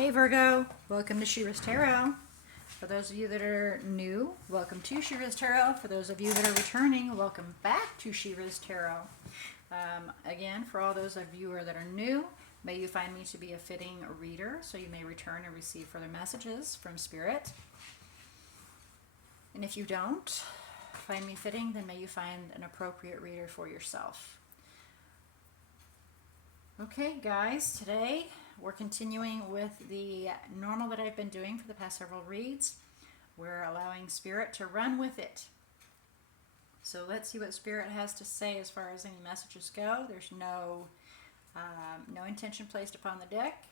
Hey Virgo, welcome to She-ruhz Tarot. For those of you that are new, welcome to She-ruhz Tarot. For those of you that are returning, welcome back to She-ruhz Tarot. Again, for all those of you that are new, may you find me to be a fitting reader, so you may return and receive further messages from Spirit. And if you don't find me fitting, then may you find an appropriate reader for yourself. Okay, guys, today we're continuing with the normal that I've been doing for the past several reads. We're allowing Spirit to run with it. So let's see what Spirit has to say as far as any messages go. There's no intention placed upon the deck.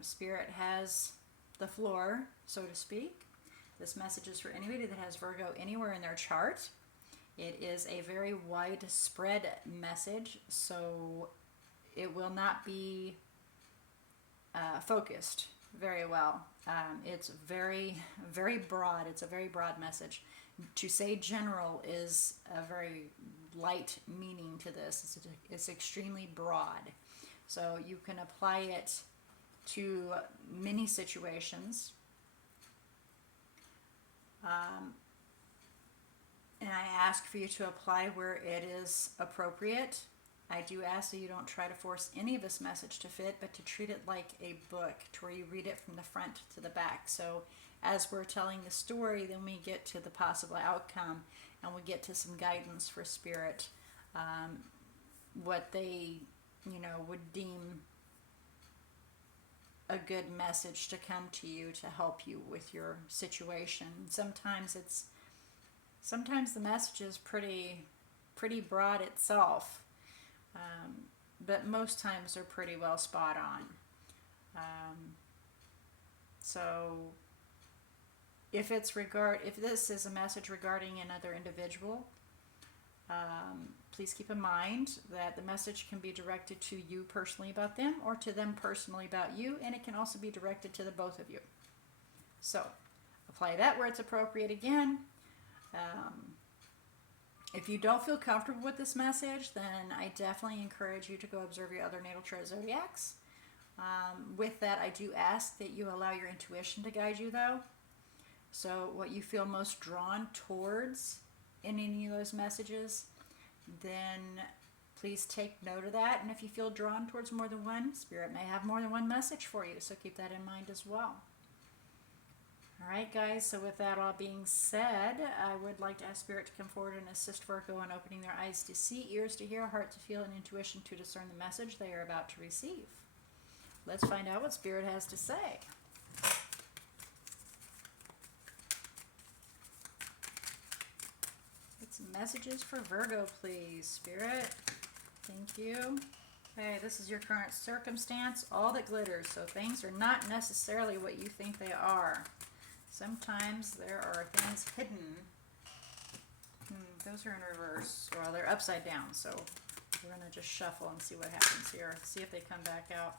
Spirit has the floor, so to speak. This message is for anybody that has Virgo anywhere in their chart. It is a very widespread message, so it will not be focused very well. It's very, very broad. It's a very broad message. To say general is a very light meaning to this. It's extremely broad. So you can apply it to many situations. And I ask for you to apply where it is appropriate. I do ask that you don't try to force any of this message to fit, but to treat it like a book, to where you read it from the front to the back. So as we're telling the story, then we get to the possible outcome, and we get to some guidance for Spirit, what they, would deem a good message to come to you to help you with your situation. Sometimes the message is pretty broad itself. But most times they're pretty well spot on. So if this is a message regarding another individual, please keep in mind that the message can be directed to you personally about them, or to them personally about you, and it can also be directed to the both of you. So apply that where it's appropriate again. If you don't feel comfortable with this message, then I definitely encourage you to go observe your other natal chart zodiacs. With that, I do ask that you allow your intuition to guide you, though. So what you feel most drawn towards in any of those messages, then please take note of that. And if you feel drawn towards more than one, Spirit may have more than one message for you, so keep that in mind as well. All right, guys, so with that all being said, I would like to ask Spirit to come forward and assist Virgo in opening their eyes to see, ears to hear, heart to feel, and intuition to discern the message they are about to receive. Let's find out what Spirit has to say. Get some messages for Virgo, please, Spirit. Thank you. Okay, this is your current circumstance, all that glitters, so things are not necessarily what you think they are. Sometimes there are things hidden. Those are in reverse. Well, they're upside down, so we're going to just shuffle and see what happens here. See if they come back out.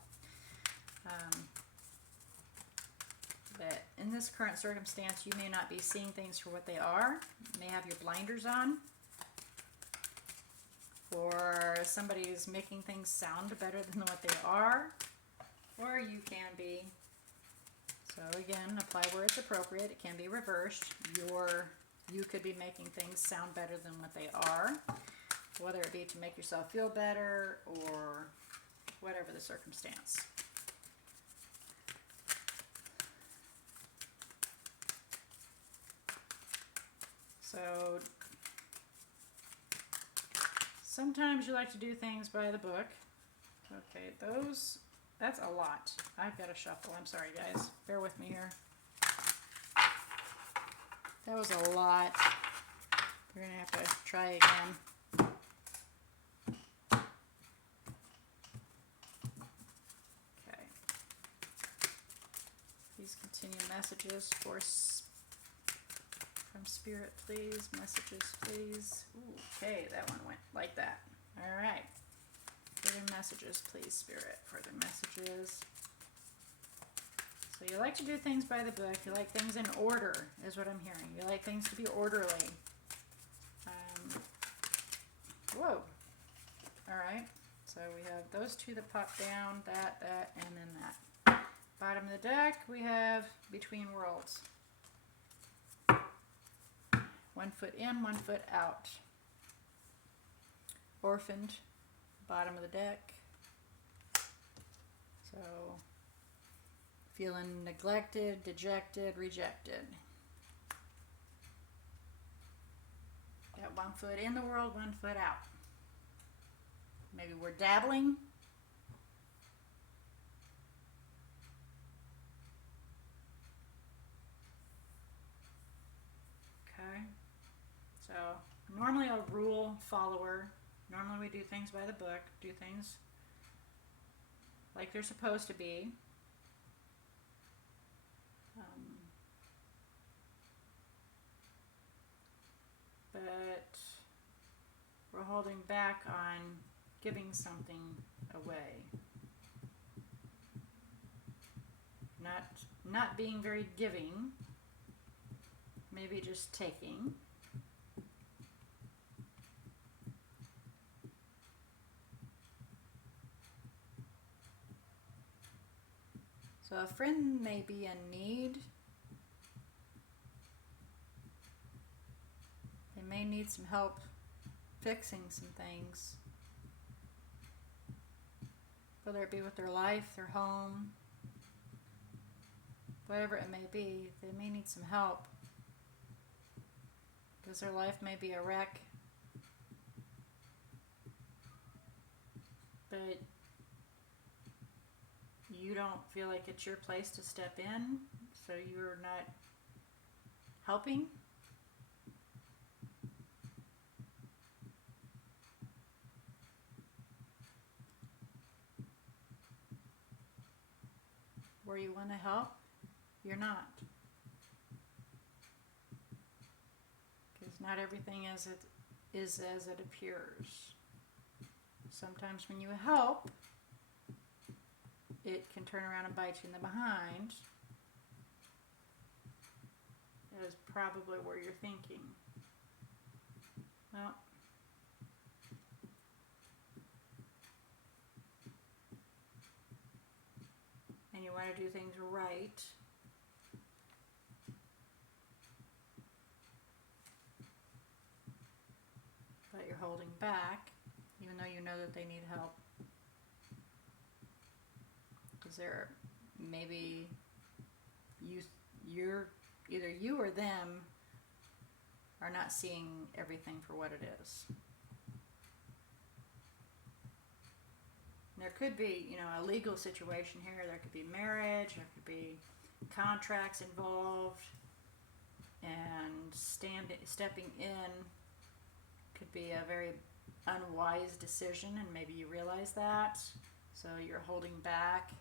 But in this current circumstance, you may not be seeing things for what they are. You may have your blinders on. Or somebody is making things sound better than what they are. Or you can be. So again, apply where it's appropriate. It can be reversed. You could be making things sound better than what they are, whether it be to make yourself feel better or whatever the circumstance. So sometimes you like to do things by the book. Okay, that's a lot. I've got to shuffle. I'm sorry, guys. Bear with me here. That was a lot. We're going to have to try again. Okay. Please continue messages from Spirit, please. Messages, please. Ooh, okay, that one went like that. All right. Further messages, please, Spirit. Further messages. So you like to do things by the book. You like things in order, is what I'm hearing. You like things to be orderly. Whoa. All right. So we have those two that pop down, that, and then that. Bottom of the deck, we have Between Worlds. 1 foot in, 1 foot out. Orphaned, bottom of the deck. So, feeling neglected, dejected, rejected. Got 1 foot in the world, 1 foot out. Maybe we're dabbling. Okay. So, normally a rule follower. Normally we do things by the book, do things like they're supposed to be. But we're holding back on giving something away. Not being very giving, maybe just taking. So a friend may be in need. They may need some help fixing some things. Whether it be with their life, their home, whatever it may be, they may need some help. Because their life may be a wreck. But you don't feel like it's your place to step in, so you're not helping. Where you want to help, you're not. Because not everything is as it appears. Sometimes when you help, it can turn around and bite you in the behind. That is probably where you're thinking. Well, and you want to do things right. But you're holding back, even though you know that they need help. Because there, maybe you're either you or them are not seeing everything for what it is. There could be, a legal situation here. There could be marriage. There could be contracts involved, and stepping in could be a very unwise decision, and maybe you realize that. So you're holding back,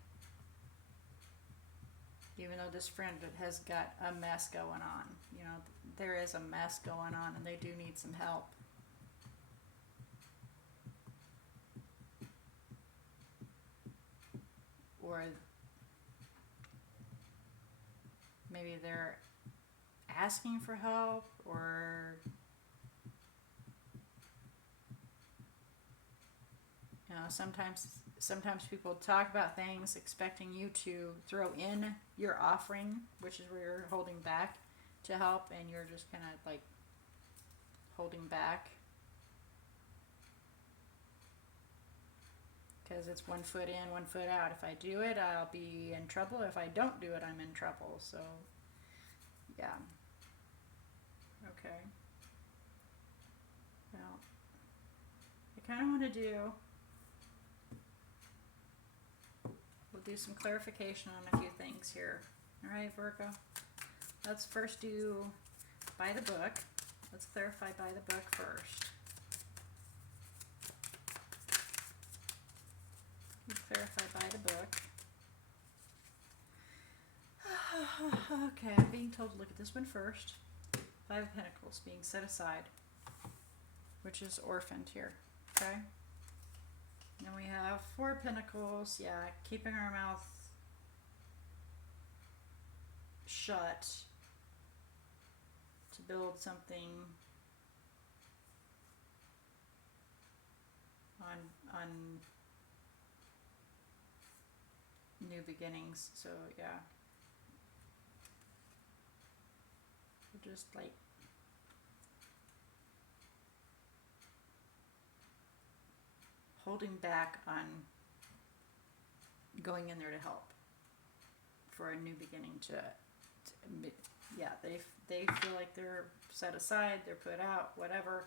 even though this friend has got a mess going on. There is a mess going on, and they do need some help. Or maybe they're asking for help, or sometimes people talk about things expecting you to throw in your offering, which is where you're holding back to help, and you're just kind of like holding back because it's 1 foot in, 1 foot out. If I do it, I'll be in trouble. If I don't do it, I'm in trouble. So, yeah. Okay. Well, I kind of want to we'll do some clarification on a few things here. All right, Virgo. Let's first do by the book. Let's clarify by the book first. Clarify by the book. Okay, I'm being told to look at this one first. 5 of Pentacles being set aside, which is orphaned here. Okay. Then we have 4 of Pentacles. Yeah, keeping our mouth shut to build something on new new beginnings. So yeah, just like holding back on going in there to help for a new beginning. Yeah, they feel like they're set aside, they're put out, whatever,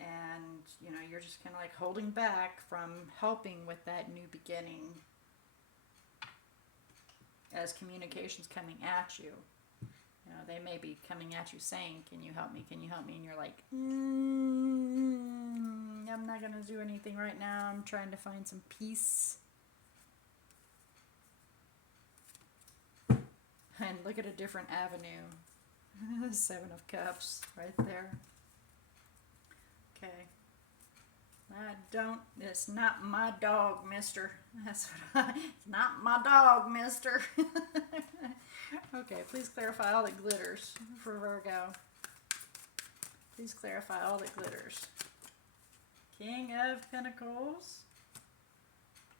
and you know, you're just kind of like holding back from helping with that new beginning as communication's coming at you. You know, they may be coming at you saying, can you help me, can you help me, and you're like, I'm not gonna do anything right now, I'm trying to find some peace. And look at a different avenue. Seven of Cups right there. Okay. It's not my dog, mister. That's what it's not my dog, mister. Okay, please clarify all that glitters for Virgo. Please clarify all that glitters. King of Pentacles.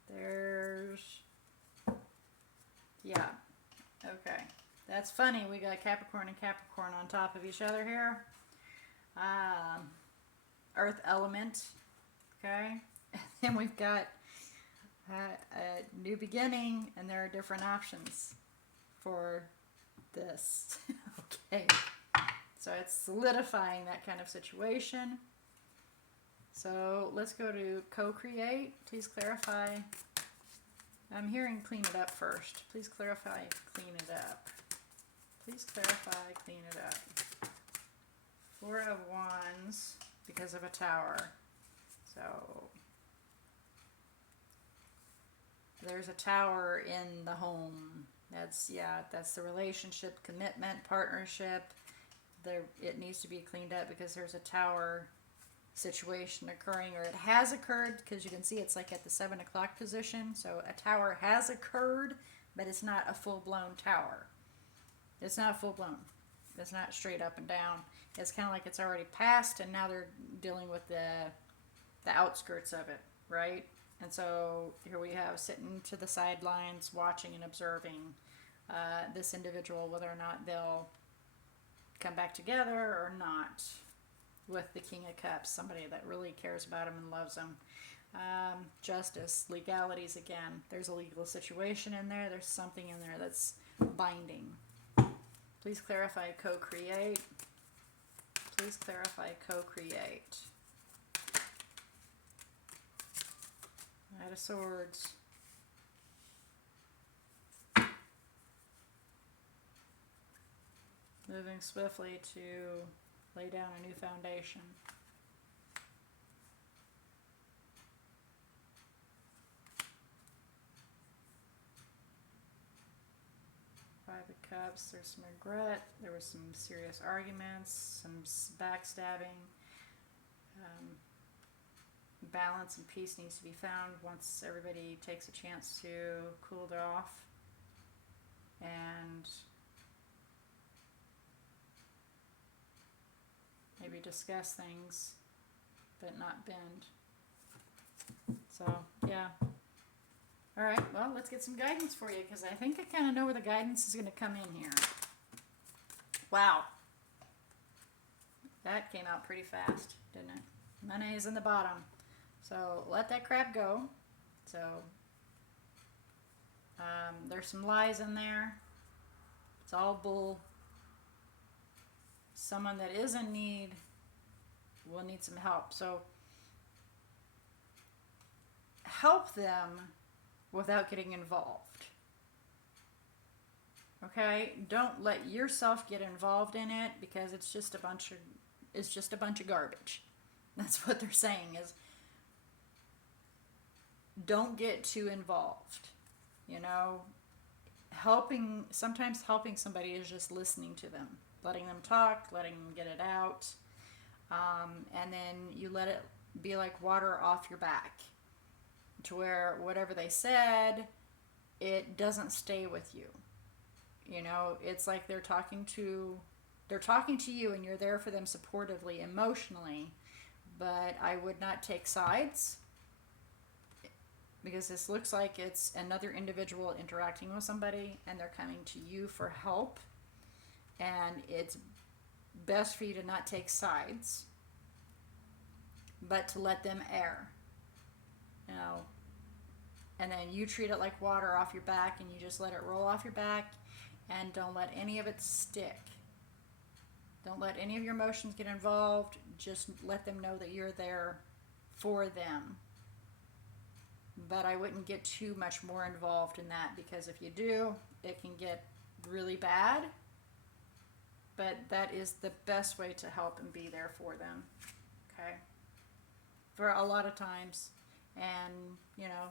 There's, yeah. Okay, that's funny. We got Capricorn and Capricorn on top of each other here. Earth element. Okay, and then we've got a new beginning, and there are different options for this. Okay, so it's solidifying that kind of situation. So let's go to co-create. Please clarify. I'm hearing clean it up first. Please clarify, clean it up. Please clarify, clean it up. Four of Wands because of a tower. So there's a tower in the home. That's the relationship, commitment, partnership. It needs to be cleaned up because there's a tower situation occurring, or it has occurred, because you can see it's like at the 7 o'clock position. So a tower has occurred, but it's not a full-blown tower. It's not full-blown. It's not straight up and down. It's kind of like it's already passed, and now they're dealing with the outskirts of it, right? And so here we have sitting to the sidelines, watching and observing this individual, whether or not they'll come back together or not, with the King of Cups, somebody that really cares about him and loves him. Justice, legalities again. There's a legal situation in there. There's something in there that's binding. Please clarify co-create. Please clarify co-create. Knight of Swords. Moving swiftly to lay down a new foundation. Five of Cups, there's some regret, there was some serious arguments, some backstabbing. Balance and peace needs to be found once everybody takes a chance to cool it off and maybe discuss things, but not bend. So, yeah. All right, well, let's get some guidance for you, because I think I kind of know where the guidance is going to come in here. Wow. That came out pretty fast, didn't it? Money is in the bottom. So, let that crap go. So, there's some lies in there. It's all bull. Someone that is in need will need some help. So help them without getting involved. Okay? Don't let yourself get involved in it, because it's just a bunch of garbage. That's what they're saying, is don't get too involved. You know, sometimes helping somebody is just listening to them. Letting them talk, letting them get it out, and then you let it be like water off your back, to where whatever they said, it doesn't stay with you. You know, it's like they're talking to you, and you're there for them supportively, emotionally, but I would not take sides, because this looks like it's another individual interacting with somebody and they're coming to you for help. And it's best for you to not take sides, but to let them air. You know, and then you treat it like water off your back and you just let it roll off your back and don't let any of it stick. Don't let any of your emotions get involved. Just let them know that you're there for them. But I wouldn't get too much more involved in that, because if you do, it can get really bad. But that is the best way to help and be there for them. Okay? For a lot of times. And, you know,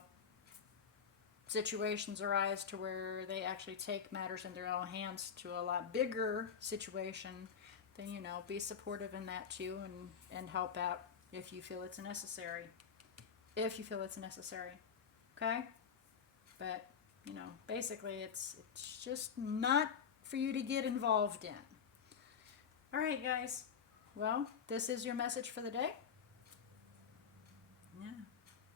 situations arise to where they actually take matters in their own hands to a lot bigger situation, then, you know, be supportive in that too, and help out if you feel it's necessary. If you feel it's necessary. Okay? But, you know, basically it's just not for you to get involved in. Alright, guys. Well, this is your message for the day. Yeah.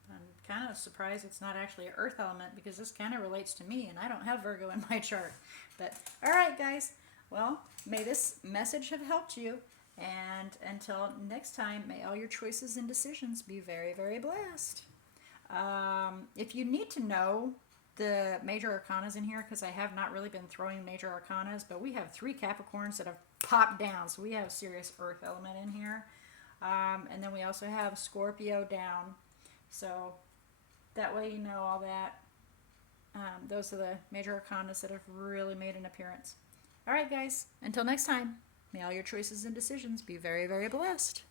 I'm kind of surprised it's not actually an earth element, because this kind of relates to me and I don't have Virgo in my chart. But alright, guys. Well, may this message have helped you, and until next time, may all your choices and decisions be very, very blessed. If you need to know the major arcanas in here, because I have not really been throwing major arcanas, but we have 3 Capricorns that have popped down, so we have serious earth element in here. And then we also have Scorpio down, so that way you know all that. Those are the major arcanas that have really made an appearance. Alright, guys, until next time, may all your choices and decisions be very, very blessed.